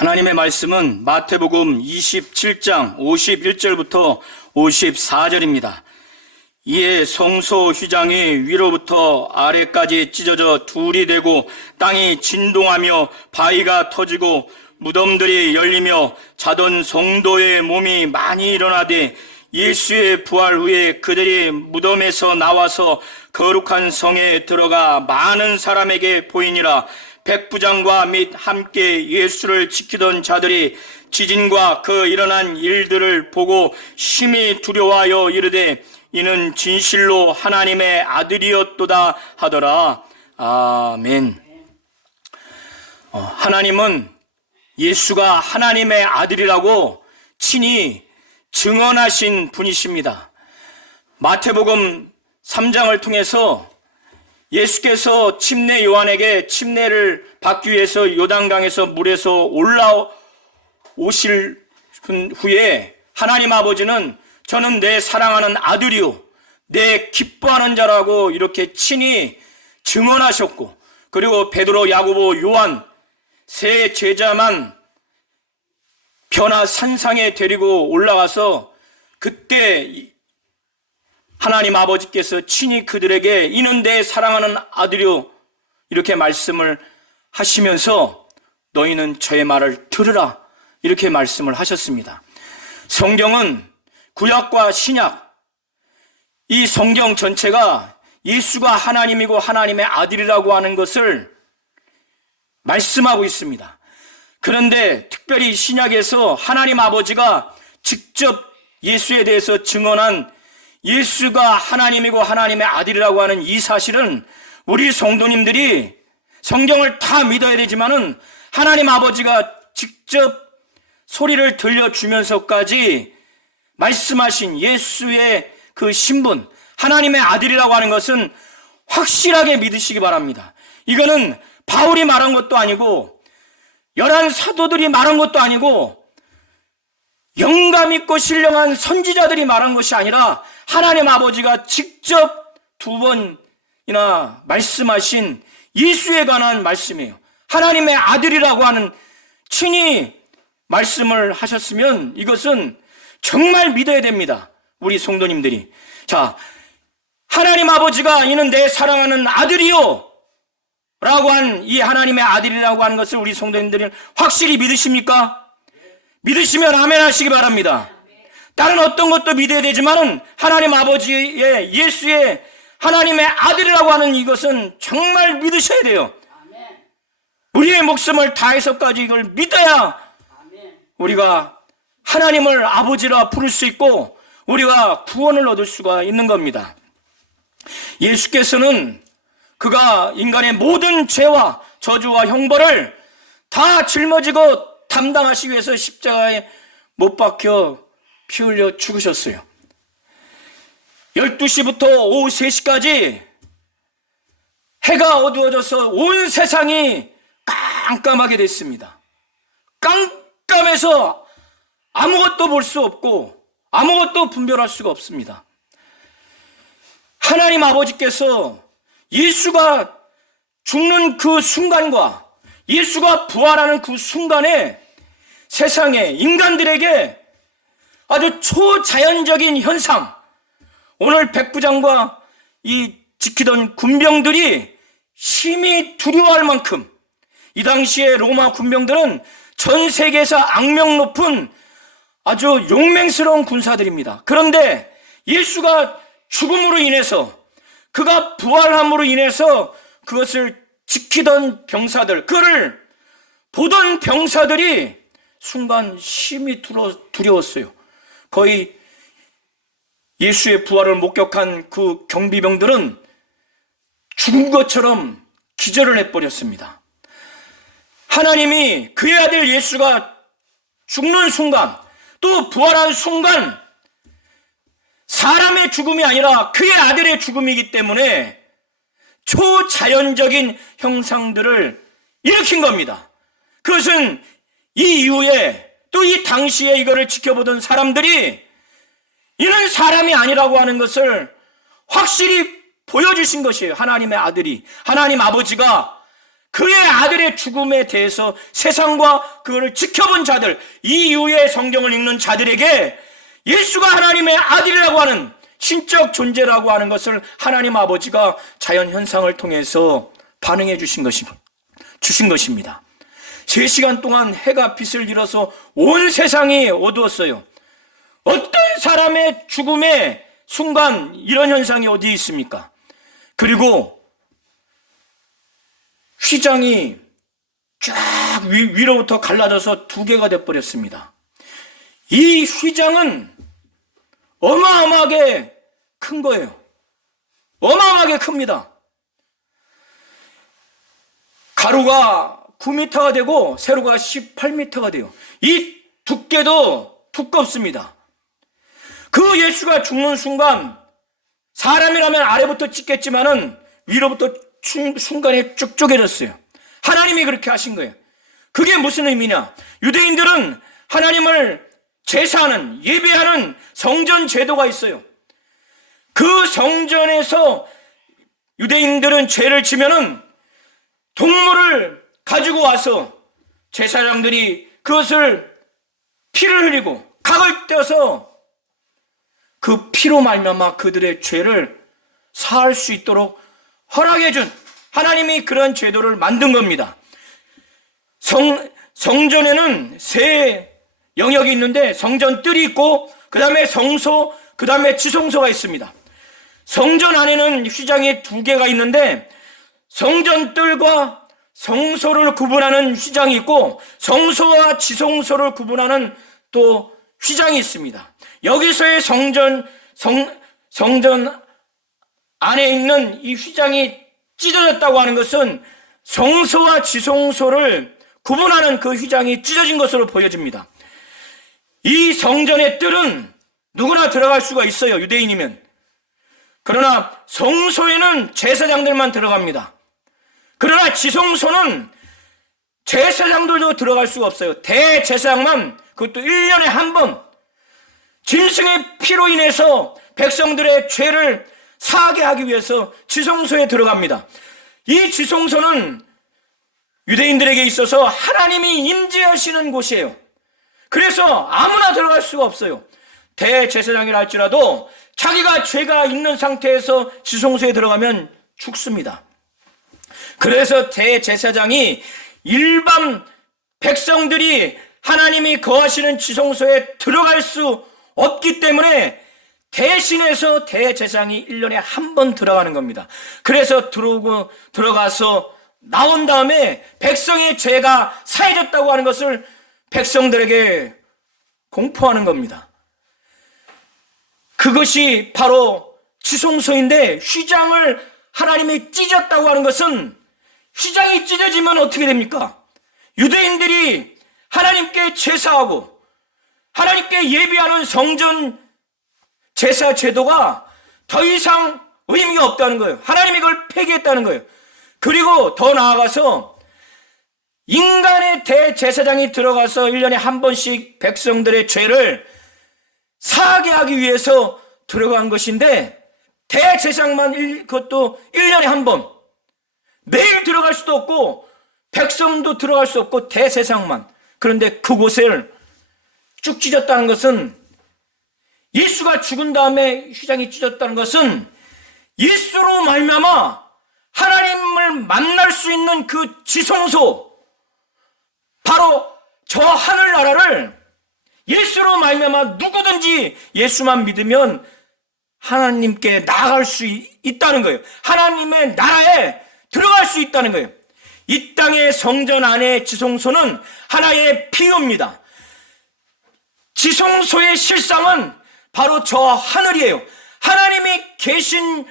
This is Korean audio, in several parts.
하나님의 말씀은 마태복음 27장 51절부터 54절입니다. 이에 성소 휘장이 위로부터 아래까지 찢어져 둘이 되고 땅이 진동하며 바위가 터지고 무덤들이 열리며 자던 성도의 몸이 많이 일어나되 예수의 부활 후에 그들이 무덤에서 나와서 거룩한 성에 들어가 많은 사람에게 보이니라. 백부장과 및 함께 예수를 지키던 자들이 지진과 그 일어난 일들을 보고 심히 두려워하여 이르되 이는 진실로 하나님의 아들이었도다 하더라. 아멘. 하나님은 예수가 하나님의 아들이라고 친히 증언하신 분이십니다. 마태복음 3장을 통해서 예수께서 침례 요한에게 침례를 받기 위해서 요단강에서 물에서 올라오실 후에 하나님 아버지는 저는 내 사랑하는 아들이요 내 기뻐하는 자라고 이렇게 친히 증언하셨고, 그리고 베드로, 야고보, 요한 세 제자만 변화 산상에 데리고 올라가서 그때 하나님 아버지께서 친히 그들에게 이는 내 사랑하는 아들이요 이렇게 말씀을 하시면서 너희는 저의 말을 들으라 이렇게 말씀을 하셨습니다. 성경은 구약과 신약, 이 성경 전체가 예수가 하나님이고 하나님의 아들이라고 하는 것을 말씀하고 있습니다. 그런데 특별히 신약에서 하나님 아버지가 직접 예수에 대해서 증언한 예수가 하나님이고 하나님의 아들이라고 하는 이 사실은 우리 성도님들이 성경을 다 믿어야 되지만은 하나님 아버지가 직접 소리를 들려주면서까지 말씀하신 예수의 그 신분, 하나님의 아들이라고 하는 것은 확실하게 믿으시기 바랍니다. 이거는 바울이 말한 것도 아니고 11 사도들이 말한 것도 아니고 영감 있고 신령한 선지자들이 말한 것이 아니라 하나님 아버지가 직접 2번이나 말씀하신 예수에 관한 말씀이에요. 하나님의 아들이라고 하는 친히 말씀을 하셨으면 이것은 정말 믿어야 됩니다. 우리 성도님들이. 자, 하나님 아버지가 이는 내 사랑하는 아들이요 라고 한 이 하나님의 아들이라고 하는 것을 우리 성도님들은 확실히 믿으십니까? 믿으시면 아멘 하시기 바랍니다. 다른 어떤 것도 믿어야 되지만은 하나님 아버지의 예수의 하나님의 아들이라고 하는 이것은 정말 믿으셔야 돼요. 우리의 목숨을 다해서까지 이걸 믿어야 우리가 하나님을 아버지라 부를 수 있고 우리가 구원을 얻을 수가 있는 겁니다. 예수께서는 그가 인간의 모든 죄와 저주와 형벌을 다 짊어지고 담당하시기 위해서 십자가에 못 박혀 피 흘려 죽으셨어요. 12시부터 오후 3시까지 해가 어두워져서 온 세상이 깜깜하게 됐습니다. 깜깜해서 아무것도 볼 수 없고 아무것도 분별할 수가 없습니다. 하나님 아버지께서 예수가 죽는 그 순간과 예수가 부활하는 그 순간에 세상에 인간들에게 아주 초자연적인 현상, 오늘 백부장과 이 지키던 군병들이 심히 두려워할 만큼, 이 당시에 로마 군병들은 전 세계에서 악명 높은 아주 용맹스러운 군사들입니다. 그런데 예수가 죽음으로 인해서, 그가 부활함으로 인해서 그것을 지키던 병사들, 그를 보던 병사들이 순간 심히 두려웠어요. 거의 예수의 부활을 목격한 그 경비병들은 죽은 것처럼 기절을 해버렸습니다. 하나님이 그의 아들 예수가 죽는 순간, 또 부활한 순간 사람의 죽음이 아니라 그의 아들의 죽음이기 때문에 초자연적인 형상들을 일으킨 겁니다. 그것은 이 이후에 또 이 당시에 이거를 지켜보던 사람들이 이는 사람이 아니라고 하는 것을 확실히 보여주신 것이에요. 하나님의 아들이, 하나님 아버지가 그의 아들의 죽음에 대해서 세상과 그거를 지켜본 자들, 이 이후에 성경을 읽는 자들에게 예수가 하나님의 아들이라고 하는 신적 존재라고 하는 것을 하나님 아버지가 자연 현상을 통해서 반응해 주신 것입니다. 3시간 동안 해가 빛을 잃어서 온 세상이 어두웠어요. 어떤 사람의 죽음의 순간 이런 현상이 어디 있습니까? 그리고 휘장이 쫙 위로부터 갈라져서 2개가 되어버렸습니다. 이 휘장은 어마어마하게 큰 거예요. 어마어마하게 큽니다. 가로가 9m가 되고 세로가 18m가 돼요. 이 두께도 두껍습니다. 그 예수가 죽는 순간 사람이라면 아래부터 찢겠지만은 위로부터 순간에 쭉 쪼개졌어요. 하나님이 그렇게 하신 거예요. 그게 무슨 의미냐? 유대인들은 하나님을 제사하는, 예배하는 성전 제도가 있어요. 그 성전에서 유대인들은 죄를 지면은 동물을 가지고 와서 제사장들이 그것을 피를 흘리고 각을 떼어서 그 피로 말미암아 그들의 죄를 사할 수 있도록 허락해 준 하나님이 그런 제도를 만든 겁니다. 성전에는 3 영역이 있는데 성전 뜰이 있고 그 다음에 성소, 그 다음에 지성소가 있습니다. 성전 안에는 휘장이 2개가 있는데 성전 뜰과 성소를 구분하는 휘장이 있고 성소와 지성소를 구분하는 또 휘장이 있습니다. 여기서의 성전 안에 있는 이 휘장이 찢어졌다고 하는 것은 성소와 지성소를 구분하는 그 휘장이 찢어진 것으로 보여집니다. 이 성전의 뜰은 누구나 들어갈 수가 있어요, 유대인이면. 그러나 성소에는 제사장들만 들어갑니다. 그러나 지성소는 제사장들도 들어갈 수가 없어요. 대제사장만, 그것도 1년에 한 번 짐승의 피로 인해서 백성들의 죄를 사하게 하기 위해서 지성소에 들어갑니다. 이 지성소는 유대인들에게 있어서 하나님이 임재하시는 곳이에요. 그래서 아무나 들어갈 수가 없어요. 대제사장이라 할지라도 자기가 죄가 있는 상태에서 지성소에 들어가면 죽습니다. 그래서 대제사장이 일반 백성들이 하나님이 거하시는 지성소에 들어갈 수 없기 때문에 대신해서 대제사장이 1년에 한 번 들어가는 겁니다. 그래서 들어가서 나온 다음에 백성의 죄가 사해졌다고 하는 것을 백성들에게 공포하는 겁니다. 그것이 바로 지성소인데 휘장을 하나님이 찢었다고 하는 것은 휘장이 찢어지면 어떻게 됩니까? 유대인들이 하나님께 제사하고 하나님께 예배하는 성전 제사 제도가 더 이상 의미가 없다는 거예요. 하나님이 그걸 폐기했다는 거예요. 그리고 더 나아가서 인간의 대제사장이 들어가서 1년에 한 번씩 백성들의 죄를 사하게 하기 위해서 들어간 것인데 대제사장만 그것도 1년에 한 번, 매일 들어갈 수도 없고 백성도 들어갈 수 없고 대제사장만. 그런데 그곳을 쭉 찢었다는 것은, 예수가 죽은 다음에 휘장이 찢었다는 것은 예수로 말미암아 하나님을 만날 수 있는 그 지성소, 바로 저 하늘나라를 예수로 말미암아 누구든지 예수만 믿으면 하나님께 나아갈 수 있다는 거예요. 하나님의 나라에 들어갈 수 있다는 거예요. 이 땅의 성전 안의 지성소는 하나의 비유입니다. 지성소의 실상은 바로 저 하늘이에요. 하나님이 계신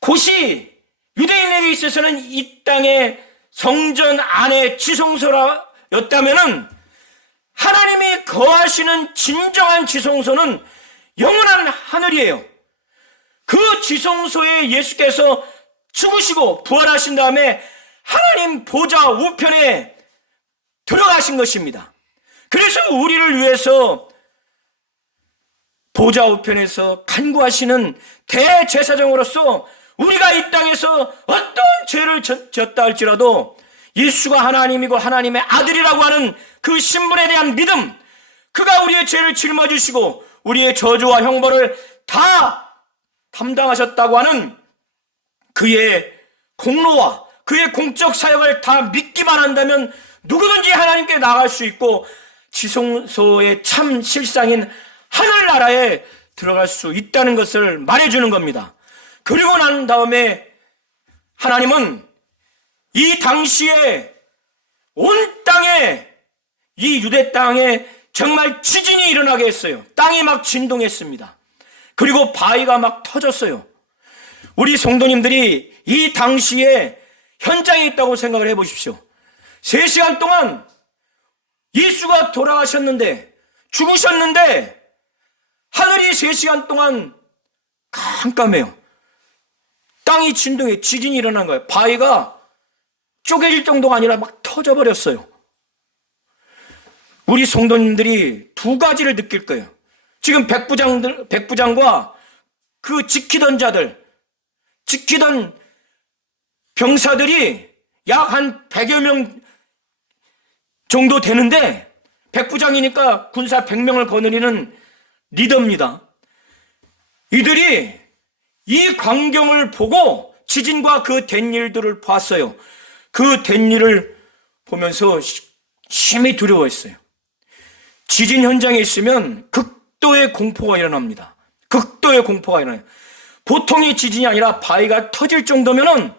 곳이 유대인에게 있어서는 이 땅의 성전 안의 지성소였다면은 하나님이 거하시는 진정한 지성소는 영원한 하늘이에요. 그 지성소에 예수께서 죽으시고 부활하신 다음에 하나님 보좌 우편에 들어가신 것입니다. 그래서 우리를 위해서 보좌 우편에서 간구하시는 대제사장으로서 우리가 이 땅에서 어떤 죄를 졌다 할지라도 예수가 하나님이고 하나님의 아들이라고 하는 그 신분에 대한 믿음, 그가 우리의 죄를 짊어지시고 우리의 저주와 형벌을 다 담당하셨다고 하는 그의 공로와 그의 공적 사역을 다 믿기만 한다면 누구든지 하나님께 나갈 수 있고 지성소의 참 실상인 하늘나라에 들어갈 수 있다는 것을 말해주는 겁니다. 그리고 난 다음에 하나님은 이 당시에 온 땅에, 이 유대 땅에 정말 지진이 일어나게 했어요. 땅이 막 진동했습니다. 그리고 바위가 막 터졌어요. 우리 성도님들이 이 당시에 현장에 있다고 생각을 해보십시오. 3시간 동안 예수가 돌아가셨는데, 죽으셨는데 하늘이 3시간 동안 깜깜해요. 땅이 진동해, 지진이 일어난 거예요. 바위가 쪼개질 정도가 아니라 막 터져버렸어요. 우리 성도님들이 2가지를 느낄 거예요. 지금 백부장과 그 지키던 자들, 지키던 병사들이 약 한 100여 명 정도 되는데, 백부장이니까 군사 100명을 거느리는 리더입니다. 이들이 이 광경을 보고 지진과 그 된 일들을 봤어요. 그 된 일을 보면서 심히 두려워했어요. 지진 현장에 있으면 극도의 공포가 일어납니다. 극도의 공포가 일어나요. 보통의 지진이 아니라 바위가 터질 정도면은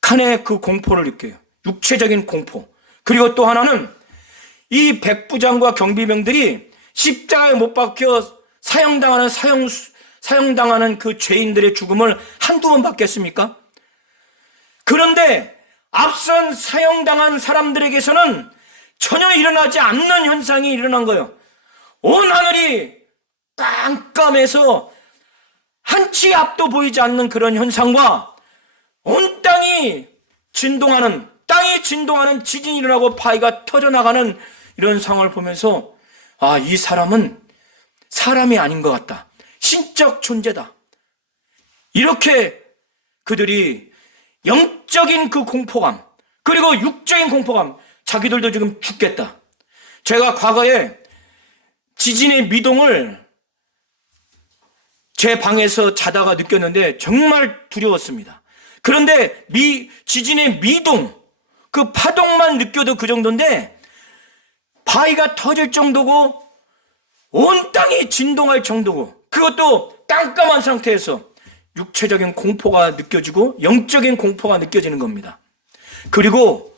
극한의 그 공포를 느껴요. 육체적인 공포. 그리고 또 하나는 이 백부장과 경비병들이 십자가에 못 박혀 사형당하는 그 죄인들의 죽음을 한두 번 받겠습니까? 그런데 앞선 사형당한 사람들에게서는 전혀 일어나지 않는 현상이 일어난 거예요. 온 하늘이 깜깜해서 한치 앞도 보이지 않는 그런 현상과 온 땅이 진동하는 지진이 일어나고 바위가 터져나가는 이런 상황을 보면서 이 사람은 사람이 아닌 것 같다. 신적 존재다. 이렇게 그들이 영적인 그 공포감, 그리고 육적인 공포감, 자기들도 지금 죽겠다. 제가 과거에 지진의 미동을 제 방에서 자다가 느꼈는데 정말 두려웠습니다. 그런데 지진의 미동, 그 파동만 느껴도 그 정도인데 바위가 터질 정도고 온 땅이 진동할 정도고, 그것도 깜깜한 상태에서 육체적인 공포가 느껴지고 영적인 공포가 느껴지는 겁니다. 그리고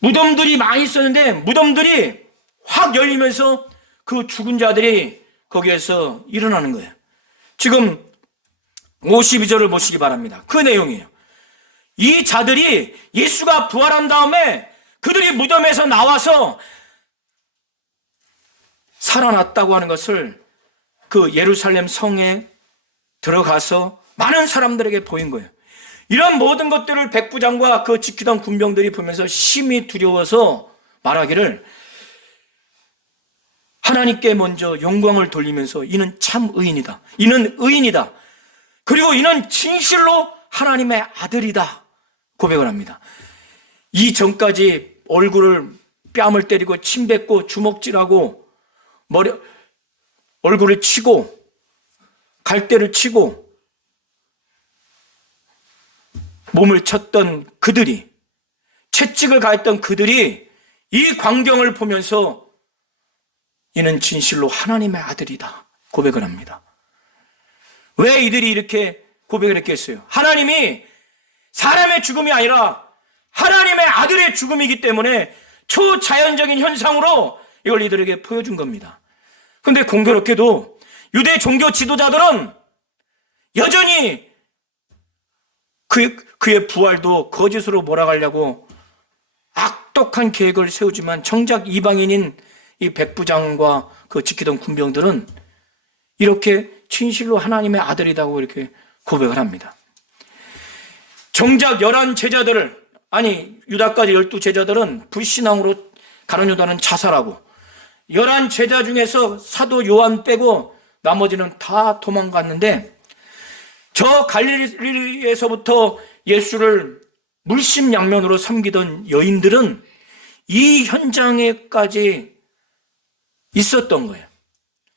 무덤들이 많이 있었는데 무덤들이 확 열리면서 그 죽은 자들이 거기에서 일어나는 거예요. 지금 52절을 보시기 바랍니다. 그 내용이에요. 이 자들이 예수가 부활한 다음에 그들이 무덤에서 나와서 살아났다고 하는 것을 그 예루살렘 성에 들어가서 많은 사람들에게 보인 거예요. 이런 모든 것들을 백부장과 그 지키던 군병들이 보면서 심히 두려워서 말하기를, 하나님께 먼저 영광을 돌리면서 이는 참 의인이다. 이는 의인이다. 그리고 이는 진실로 하나님의 아들이다. 고백을 합니다. 이전까지 얼굴을 뺨을 때리고 침 뱉고 주먹질하고 얼굴을 치고 갈대를 치고 몸을 쳤던 그들이, 채찍을 가했던 그들이 이 광경을 보면서 이는 진실로 하나님의 아들이다 고백을 합니다. 왜 이들이 이렇게 고백을 했겠어요? 하나님이 사람의 죽음이 아니라 하나님의 아들의 죽음이기 때문에 초자연적인 현상으로 이걸 이들에게 보여준 겁니다. 그런데 공교롭게도 유대 종교 지도자들은 여전히 그의 부활도 거짓으로 몰아가려고 악독한 계획을 세우지만, 정작 이방인인 이 백부장과 그 지키던 군병들은 이렇게 진실로 하나님의 아들이라고 이렇게 고백을 합니다. 정작 11 제자들을, 유다까지 12 제자들은 불신앙으로 가룟 유다는 자살하고, 11 제자 중에서 사도 요한 빼고 나머지는 다 도망갔는데 저 갈릴리에서부터 예수를 물심양면으로 섬기던 여인들은 이 현장에까지 있었던 거예요.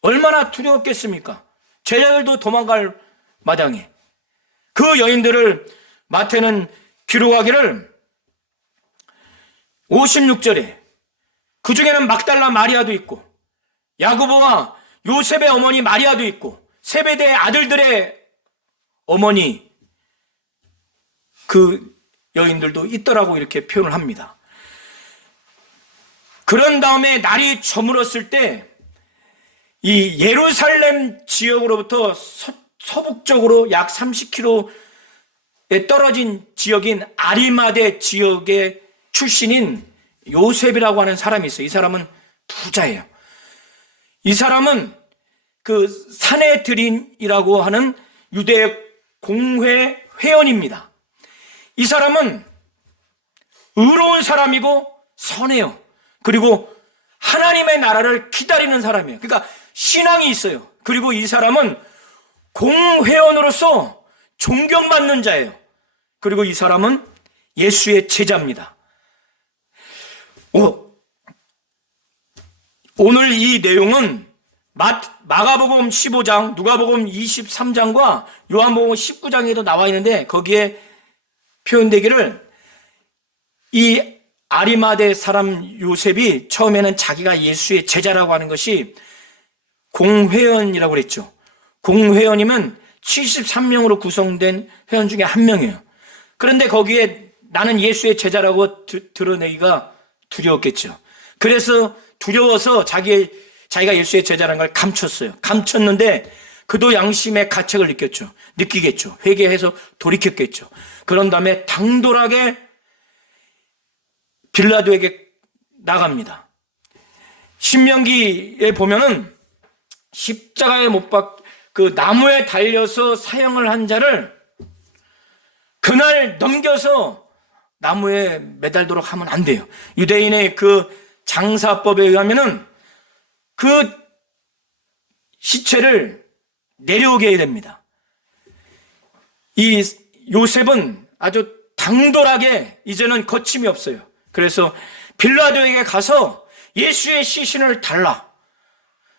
얼마나 두려웠겠습니까? 제자들도 도망갈 마당에. 그 여인들을 마태는 기록하기를 56절에 그 중에는 막달라 마리아도 있고 야고보와 요셉의 어머니 마리아도 있고 세베대의 아들들의 어머니 그 여인들도 있더라고 이렇게 표현을 합니다. 그런 다음에 날이 저물었을 때 이 예루살렘 지역으로부터 서북쪽으로 약 30km에 떨어진 지역인 아리마대 지역의 출신인 요셉이라고 하는 사람이 있어요. 이 사람은 부자예요. 이 사람은 그 산헤드린이라고 하는 유대 공회 회원입니다. 이 사람은 의로운 사람이고 선해요. 그리고 하나님의 나라를 기다리는 사람이에요. 그러니까 신앙이 있어요. 그리고 이 사람은 공회원으로서 존경받는 자예요. 그리고 이 사람은 예수의 제자입니다. 오늘 이 내용은 마가복음 15장, 누가복음 23장과 요한복음 19장에도 나와 있는데 거기에 표현되기를 이 아리마대 사람 요셉이 처음에는 자기가 예수의 제자라고 하는 것이 공회원이라고 그랬죠. 공회원이면 73명으로 구성된 회원 중에 한 명이에요. 그런데 거기에 나는 예수의 제자라고 드러내기가 두려웠겠죠. 그래서 두려워서 자기가 예수의 제자라는 걸 감췄어요. 감췄는데 그도 양심의 가책을 느끼겠죠. 회개해서 돌이켰겠죠. 그런 다음에 당돌하게 빌라도에게 나갑니다. 신명기에 보면은 십자가에 그 나무에 달려서 사형을 한 자를 그날 넘겨서 나무에 매달도록 하면 안 돼요. 유대인의 그 장사법에 의하면은 그 시체를 내려오게 해야 됩니다. 이 요셉은 아주 당돌하게 이제는 거침이 없어요. 그래서 빌라도에게 가서 예수의 시신을 달라.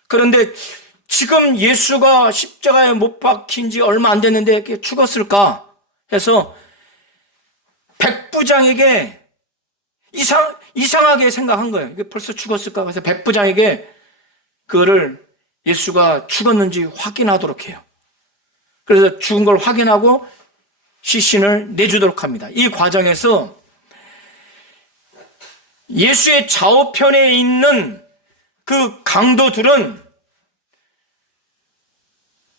그런데 지금 예수가 십자가에 못 박힌 지 얼마 안 됐는데 죽었을까 해서 백부장에게 이상하게 생각한 거예요. 이게 벌써 죽었을까? 그래서 백부장에게 그거를 예수가 죽었는지 확인하도록 해요. 그래서 죽은 걸 확인하고 시신을 내주도록 합니다. 이 과정에서 예수의 좌우편에 있는 그 강도들은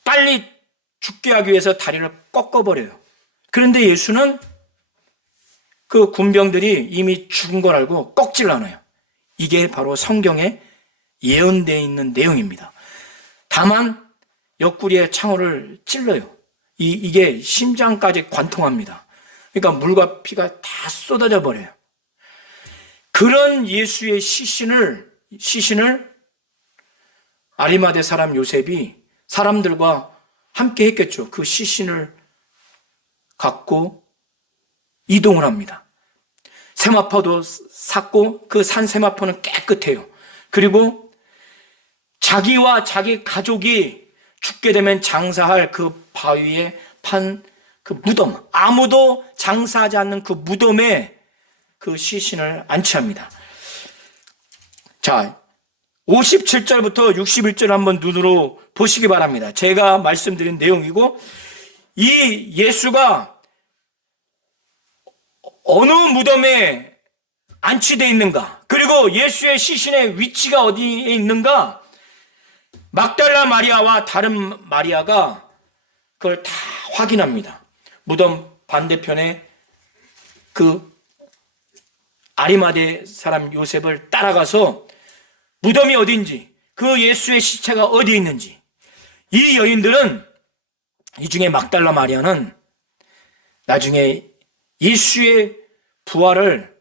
빨리 죽게 하기 위해서 다리를 꺾어버려요. 그런데 예수는 그 군병들이 이미 죽은 걸 알고 꺾질 않아요. 이게 바로 성경에 예언되어 있는 내용입니다. 다만 옆구리에 창호를 찔러요. 이게 심장까지 관통합니다. 그러니까 물과 피가 다 쏟아져 버려요. 그런 예수의 시신을 아리마대 사람 요셉이 사람들과 함께 했겠죠. 그 시신을 갖고 이동을 합니다. 세마포도 샀고 그 산 세마포는 깨끗해요. 그리고 자기와 자기 가족이 죽게 되면 장사할 그 바위에 판 그 무덤, 아무도 장사하지 않는 그 무덤에 그 시신을 안치합니다. 자, 57절부터 61절 한번 눈으로 보시기 바랍니다. 제가 말씀드린 내용이고 이 예수가 어느 무덤에 안치되어 있는가, 그리고 예수의 시신의 위치가 어디에 있는가, 막달라 마리아와 다른 마리아가 그걸 다 확인합니다. 무덤 반대편에 그 아리마대 사람 요셉을 따라가서 무덤이 어딘지, 그 예수의 시체가 어디에 있는지, 이 여인들은, 이 중에 막달라 마리아는 나중에 예수의 부활을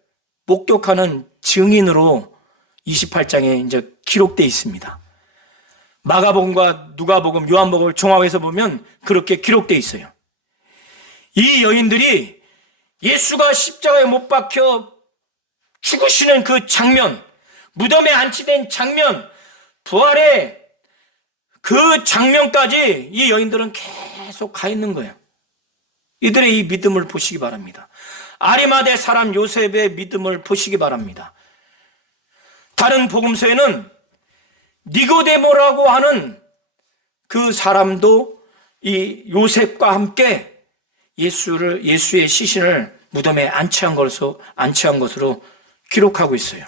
목격하는 증인으로 28장에 이제 기록되어 있습니다. 마가복음과 누가복음, 요한복음을 종합해서 보면 그렇게 기록되어 있어요. 이 여인들이 예수가 십자가에 못 박혀 죽으시는 그 장면, 무덤에 안치된 장면, 부활의 그 장면까지 이 여인들은 계속 가 있는 거예요. 이들의 이 믿음을 보시기 바랍니다. 아리마대 사람 요셉의 믿음을 보시기 바랍니다. 다른 복음서에는 니고데모라고 하는 그 사람도 이 요셉과 함께 예수의 시신을 무덤에 안치한 것으로 기록하고 있어요.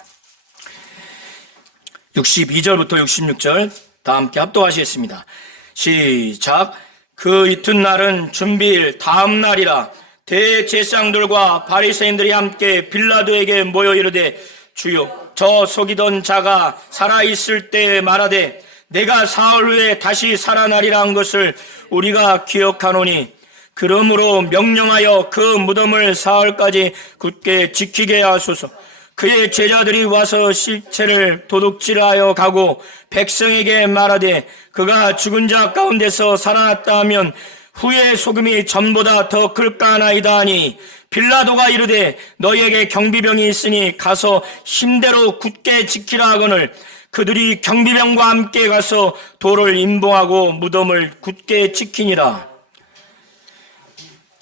62절부터 66절 다 함께 합독하시겠습니다. 시작. 그 이튿날은 준비일 다음 날이라. 대제사장들과 바리새인들이 함께 빌라도에게 모여 이르되 주여 저 속이던 자가 살아있을 때 말하되 내가 사흘 후에 다시 살아나리라 한 것을 우리가 기억하노니 그러므로 명령하여 그 무덤을 사흘까지 굳게 지키게 하소서. 그의 제자들이 와서 시체를 도둑질하여 가고 백성에게 말하되 그가 죽은 자 가운데서 살아났다 하면 후에 소금이 전보다 더 클까나이다 하니 빌라도가 이르되 너희에게 경비병이 있으니 가서 힘대로 굳게 지키라 하거늘 그들이 경비병과 함께 가서 돌을 임봉하고 무덤을 굳게 지키니라.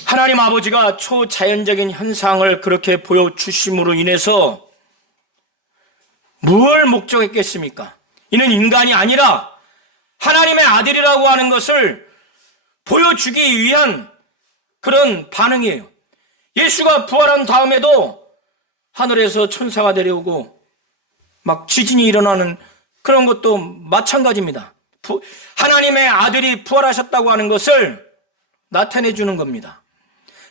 하나님 아버지가 초자연적인 현상을 그렇게 보여주심으로 인해서 무엇을 목적했겠습니까? 이는 인간이 아니라 하나님의 아들이라고 하는 것을 보여주기 위한 그런 반응이에요. 예수가 부활한 다음에도 하늘에서 천사가 내려오고 막 지진이 일어나는 그런 것도 마찬가지입니다. 하나님의 아들이 부활하셨다고 하는 것을 나타내 주는 겁니다.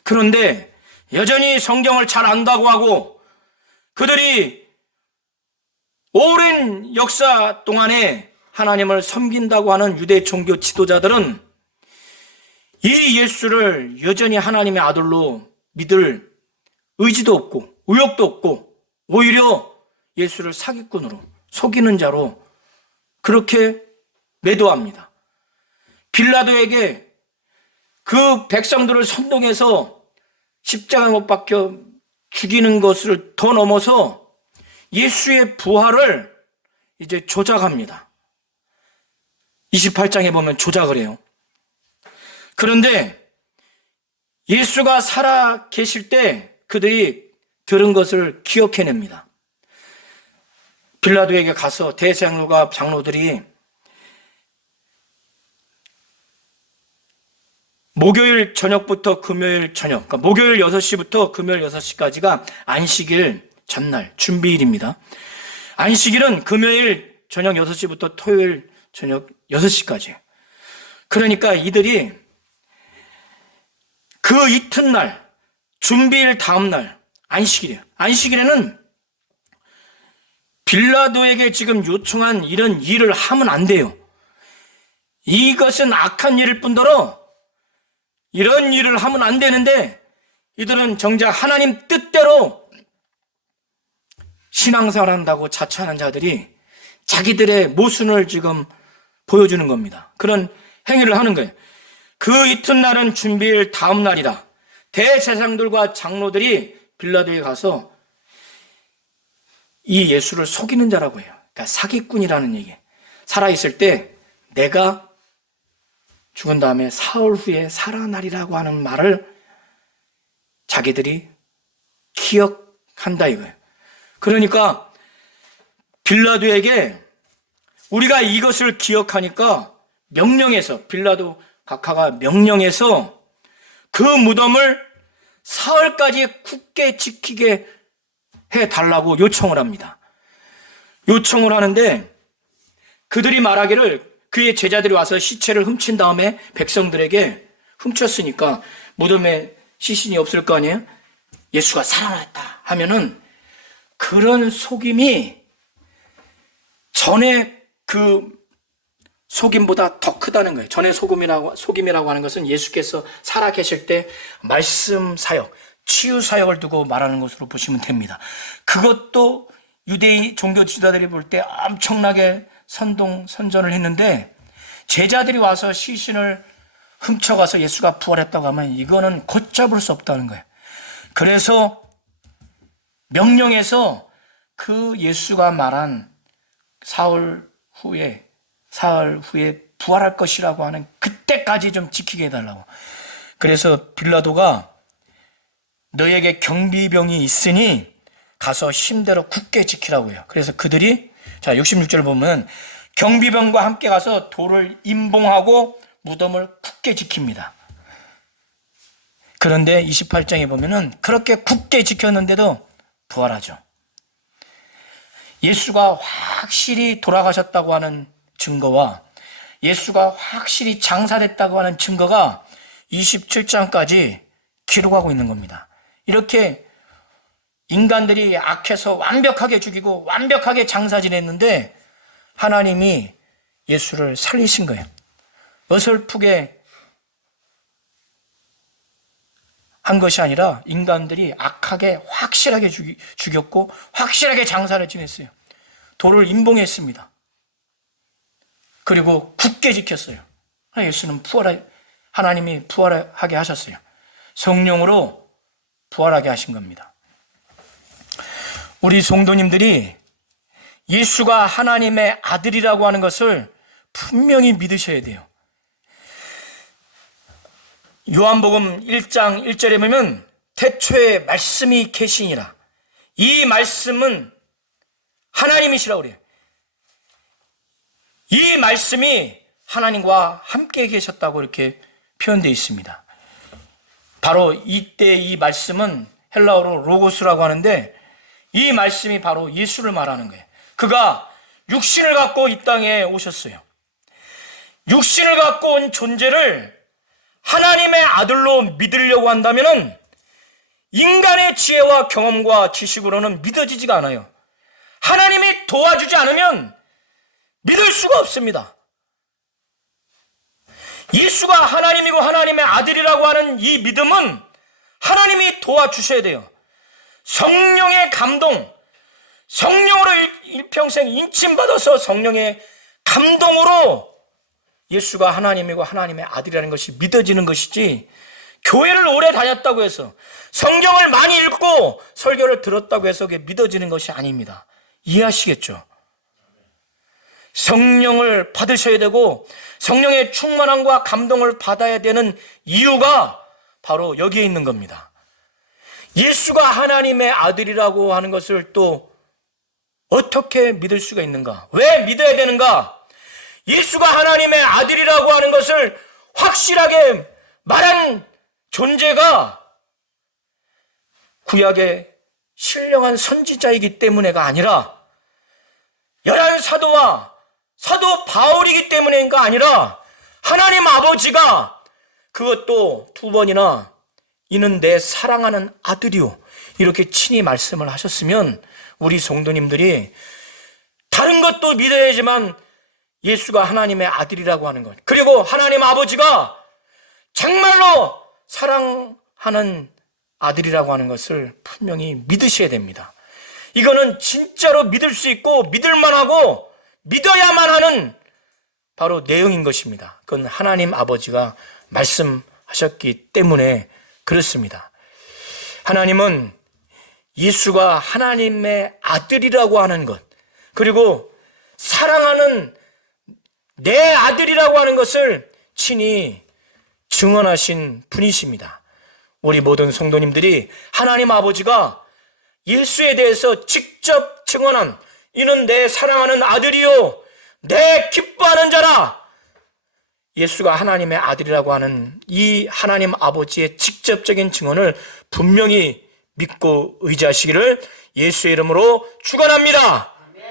그런데 여전히 성경을 잘 안다고 하고 그들이 오랜 역사 동안에 하나님을 섬긴다고 하는 유대 종교 지도자들은 이 예수를 여전히 하나님의 아들로 믿을 의지도 없고 의욕도 없고 오히려 예수를 사기꾼으로 속이는 자로 그렇게 매도합니다. 빌라도에게 그 백성들을 선동해서 십자가에 못 박혀 죽이는 것을 더 넘어서 예수의 부활을 이제 조작합니다. 28장에 보면 조작을 해요. 그런데 예수가 살아 계실 때 그들이 들은 것을 기억해냅니다. 빌라도에게 가서 대제사장과 장로들이 목요일 저녁부터 금요일 저녁, 그러니까 목요일 6시부터 금요일 6시까지가 안식일 전날, 준비일입니다. 안식일은 금요일 저녁 6시부터 토요일 저녁 6시까지. 그러니까 이들이 그 이튿날, 준비일 다음날, 안식일이에요. 안식일에는 빌라도에게 지금 요청한 이런 일을 하면 안 돼요. 이것은 악한 일일 뿐더러 이런 일을 하면 안 되는데 이들은 정작 하나님 뜻대로 신앙생활 한다고 자처하는 자들이 자기들의 모순을 지금 보여주는 겁니다. 그런 행위를 하는 거예요. 그 이튿날은 준비일 다음 날이다. 대제사장들과 장로들이 빌라도에 가서 이 예수를 속이는 자라고 해요. 그러니까 사기꾼이라는 얘기예요. 살아있을 때 내가 죽은 다음에 사흘 후에 살아나리라고 하는 말을 자기들이 기억한다 이거예요. 그러니까 빌라도에게 우리가 이것을 기억하니까 명령해서 빌라도 각하가 명령해서 그 무덤을 사흘까지 굳게 지키게 해달라고 요청을 합니다. 요청을 하는데 그들이 말하기를 그의 제자들이 와서 시체를 훔친 다음에 백성들에게 훔쳤으니까 무덤에 시신이 없을 거 아니에요? 예수가 살아났다 하면은 그런 속임이 전에 그 속임보다 더 크다는 거예요. 전에 속임이라고 하는 것은 예수께서 살아계실 때 말씀 사역, 치유 사역을 두고 말하는 것으로 보시면 됩니다. 그것도 유대인 종교 지도자들이 볼 때 엄청나게 선전을 했는데 제자들이 와서 시신을 훔쳐가서 예수가 부활했다고 하면 이거는 걷잡을 수 없다는 거예요. 그래서 명령해서 그 예수가 말한 사흘 후에 부활할 것이라고 하는 그때까지 좀 지키게 해달라고. 그래서 빌라도가 너에게 경비병이 있으니 가서 힘대로 굳게 지키라고 해요. 그래서 그들이 66절 보면 경비병과 함께 가서 돌을 임봉하고 무덤을 굳게 지킵니다. 그런데 28장에 보면은 그렇게 굳게 지켰는데도 부활하죠. 예수가 확실히 돌아가셨다고 하는 증거와 예수가 확실히 장사됐다고 하는 증거가 27장까지 기록하고 있는 겁니다. 이렇게 인간들이 악해서 완벽하게 죽이고 완벽하게 장사 지냈는데 하나님이 예수를 살리신 거예요. 어설프게 한 것이 아니라 인간들이 악하게 확실하게 죽였고 확실하게 장사를 지냈어요. 돌을 임봉했습니다. 그리고 굳게 지켰어요. 예수는 하나님이 부활하게 하셨어요. 성령으로 부활하게 하신 겁니다. 우리 성도님들이 예수가 하나님의 아들이라고 하는 것을 분명히 믿으셔야 돼요. 요한복음 1장 1절에 보면 태초에 말씀이 계시니라. 이 말씀은 하나님이시라고 그래요. 이 말씀이 하나님과 함께 계셨다고 이렇게 표현되어 있습니다. 바로 이때 이 말씀은 헬라어로 로고스라고 하는데 이 말씀이 바로 예수를 말하는 거예요. 그가 육신을 갖고 이 땅에 오셨어요. 육신을 갖고 온 존재를 하나님의 아들로 믿으려고 한다면 인간의 지혜와 경험과 지식으로는 믿어지지가 않아요. 하나님이 도와주지 않으면 믿을 수가 없습니다. 예수가 하나님이고 하나님의 아들이라고 하는 이 믿음은 하나님이 도와주셔야 돼요. 성령의 감동, 성령으로 일평생 인침받아서 성령의 감동으로 예수가 하나님이고 하나님의 아들이라는 것이 믿어지는 것이지, 교회를 오래 다녔다고 해서 성경을 많이 읽고 설교를 들었다고 해서 그게 믿어지는 것이 아닙니다. 이해하시겠죠? 성령을 받으셔야 되고 성령의 충만함과 감동을 받아야 되는 이유가 바로 여기에 있는 겁니다. 예수가 하나님의 아들이라고 하는 것을 또 어떻게 믿을 수가 있는가? 왜 믿어야 되는가? 예수가 하나님의 아들이라고 하는 것을 확실하게 말한 존재가 구약의 신령한 선지자이기 때문에가 아니라 열한 사도와 사도 바울이기 때문인가 아니라 하나님 아버지가 그것도 두 번이나 이는 내 사랑하는 아들이요 이렇게 친히 말씀을 하셨으면 우리 성도님들이 다른 것도 믿어야지만 예수가 하나님의 아들이라고 하는 것, 그리고 하나님 아버지가 정말로 사랑하는 아들이라고 하는 것을 분명히 믿으셔야 됩니다. 이거는 진짜로 믿을 수 있고 믿을 만하고 믿어야만 하는 바로 내용인 것입니다. 그건 하나님 아버지가 말씀하셨기 때문에 그렇습니다. 하나님은 예수가 하나님의 아들이라고 하는 것, 그리고 사랑하는 내 아들이라고 하는 것을 친히 증언하신 분이십니다. 우리 모든 성도님들이 하나님 아버지가 예수에 대해서 직접 증언한 이는 내 사랑하는 아들이요 내 기뻐하는 자라, 예수가 하나님의 아들이라고 하는 이 하나님 아버지의 직접적인 증언을 분명히 믿고 의지하시기를 예수의 이름으로 축원합니다.